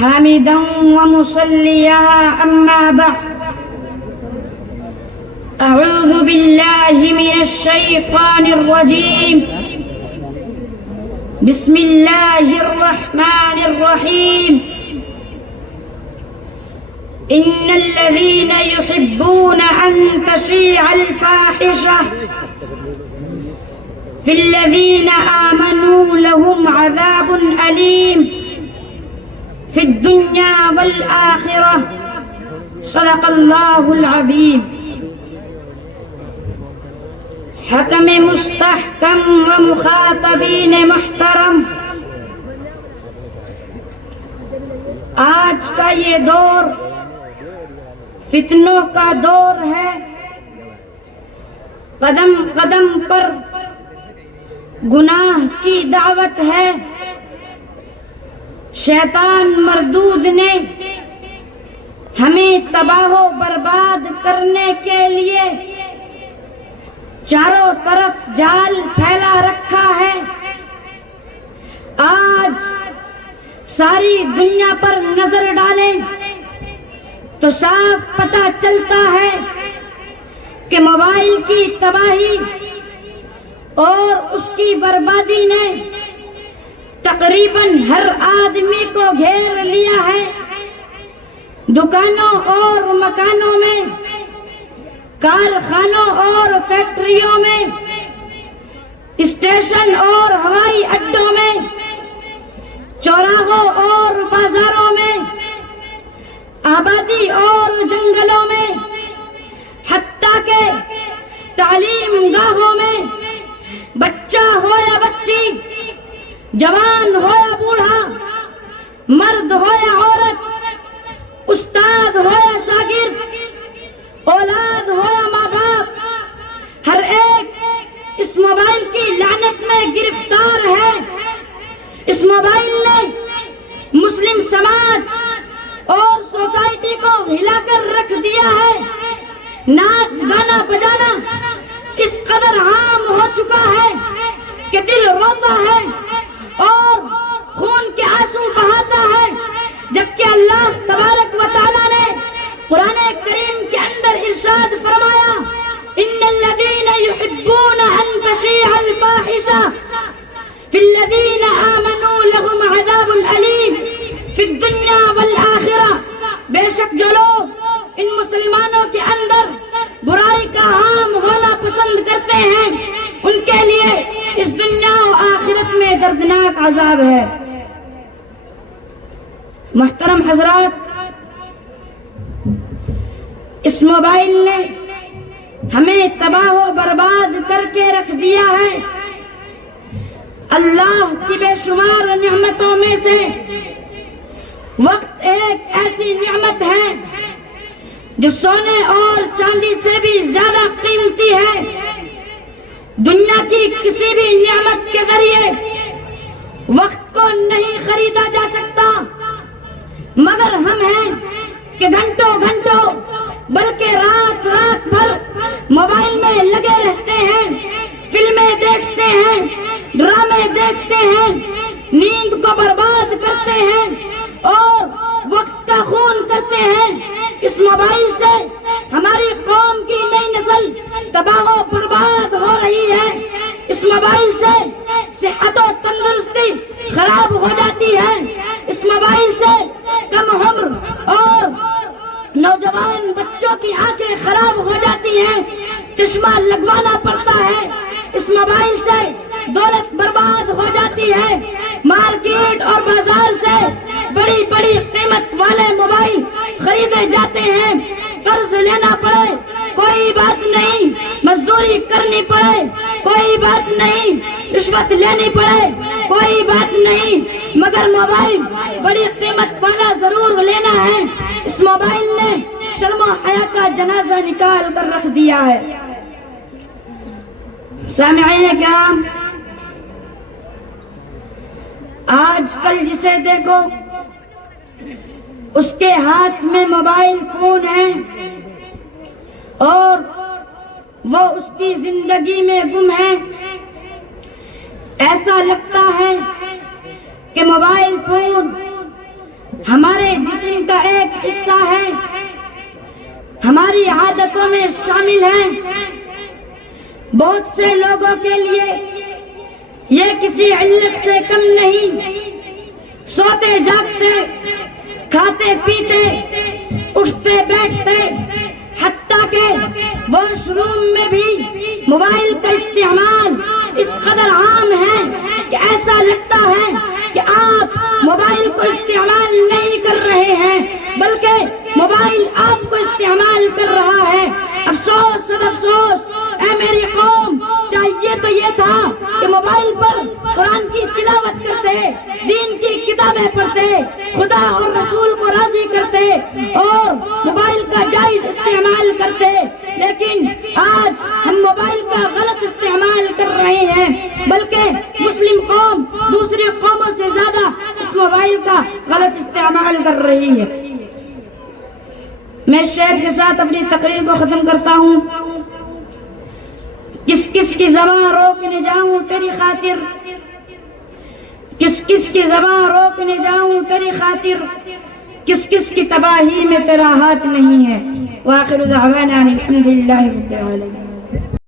حامدا ومصليا أما بعد أعوذ بالله من الشيطان الرجيم بسم الله الرحمن الرحيم إن الذين يحبون أن تشيع الفاحشة في الذين آمنوا لهم عذاب أليم في الدنيا والآخرة صدق الله العظيم. حکم مستحکم و مخاطبین محترم، آج کا یہ دور فتنوں کا دور ہے. قدم قدم پر گناہ کی دعوت ہے. شیطان مردود نے ہمیں تباہ و برباد کرنے کے لیے چاروں طرف جال پھیلا رکھا ہے. آج ساری دنیا پر نظر ڈالیں تو صاف پتہ چلتا ہے کہ موبائل کی تباہی اور اس کی بربادی نے تقریباً ہر آدمی کو گھیر لیا ہے. دکانوں اور مکانوں میں، کارخانوں اور فیکٹریوں میں، اسٹیشن اور ہوائی اڈوں میں، چوراہوں اور بازاروں میں، آبادی اور جنگلوں میں، حتیٰ کہ تعلیم گاہوں میں، بچہ ہو یا بچی، جوان ہو یا بوڑھا، مرد ہو یا عورت، استاد ہو یا شاگرد، اولاد ہو یا ماں باپ، ہر ایک اس موبائل کی لعنت میں گرفتار ہے. اس موبائل نے مسلم سماج اور سوسائٹی کو ہلا کر رکھ دیا ہے. ناچ گانا بجانا اس قدر عام ہو چکا ہے کہ دل روتا ہے اور خون کے آنسو بہاتا ہے، جبکہ اللہ تبارک و تعالیٰ نے قرآن کریم کے اندر ارشاد فرمایا ان الذین یحبون ان تشیع الفاحشہ فی الذین آمنوا لهم عذاب علیم فی الدنیا والآخرہ. بے شک جو لوگ ان مسلمانوں کے اندر برائی کا عام ہونا پسند کرتے ہیں، ان کے لیے اس دنیا و آخرت میں دردناک عذاب ہے. محترم حضرات، اس موبائل نے ہمیں تباہ و برباد کر کے رکھ دیا ہے. اللہ کی بے شمار نعمتوں میں سے وقت ایک ایسی نعمت ہے جو سونے اور چاندی سے بھی زیادہ قیمتی ہے. دنیا کی کسی بھی نعمت کے ذریعے وقت کو نہیں خریدا جا سکتا، مگر ہم ہیں کہ گھنٹوں گھنٹوں بلکہ رات رات بھر موبائل میں لگے رہتے ہیں، فلمیں دیکھتے ہیں، ڈرامے دیکھتے ہیں، نیند کو برباد کرتے ہیں اور وقت کا خون کرتے ہیں. اس موبائل سے ہماری قوم کی نئی نسل تباہ و برباد ہو رہی ہے. اس موبائل سے صحت و تندرستی خراب ہو جاتی ہے. اس موبائل سے کم عمر اور نوجوان بچوں کی آنکھیں خراب ہو جاتی ہیں، چشمہ لگوانا پڑتا ہے. اس موبائل سے دولت برباد ہو جاتی ہے. مارکیٹ اور بازار سے بڑی بڑی قیمت والے موبائل خریدے جاتے ہیں. قرض لینا پڑے کوئی بات نہیں، مزدوری کرنی پڑے کوئی بات نہیں، رشوت لینی پڑے کوئی بات نہیں، مگر موبائل بڑی قیمت والا ضرور لینا ہے. اس موبائل نے شرم و حیا کا جنازہ نکال کر رکھ دیا ہے. سامعین کرام، آج کل جسے دیکھو اس کے ہاتھ میں موبائل فون ہے اور وہ اس کی زندگی میں گم ہے. ایسا لگتا ہے کہ موبائل فون ہمارے جسم کا ایک حصہ ہے، ہماری عادتوں میں شامل ہے۔ بہت سے لوگوں کے لیے یہ کسی علت سے کم نہیں، سوتے جاگتے، کھاتے پیتے، اٹھتے بیٹھتے، حتیٰ کہ واش روم میں بھی موبائل کا استعمال اس قدر عام ہے کہ ایسا لگتا ہے کہ آپ موبائل کو استعمال نہیں کر رہے ہیں بلکہ موبائل آپ کو استعمال کر رہا ہے۔ افسوس سد افسوس، اے میری قوم، چاہیے تو یہ تھا کہ موبائل پر قرآن کی تلاوت کرتے، دین کی کتابیں پڑھتے، خدا اور رسول کو راضی کرتے اور موبائل کا جائز استعمال کرتے، لیکن آج ہم موبائل کا غلط استعمال کر رہے ہیں، بلکہ مسلم قوم دوسری قوموں سے زیادہ اس موبائل کا غلط استعمال کر رہی ہے۔ میں شعر کے ساتھ اپنی تقریر کو ختم کرتا ہوں۔ کس کس کی زبان روکنے جاؤں تیری خاطر، کس کس کی زبان روکنے جاؤں تیری خاطر، کس کس کی تباہی میں تیرا ہاتھ نہیں ہے۔ وآخر دعوانا الحمدللہ رب العالمین۔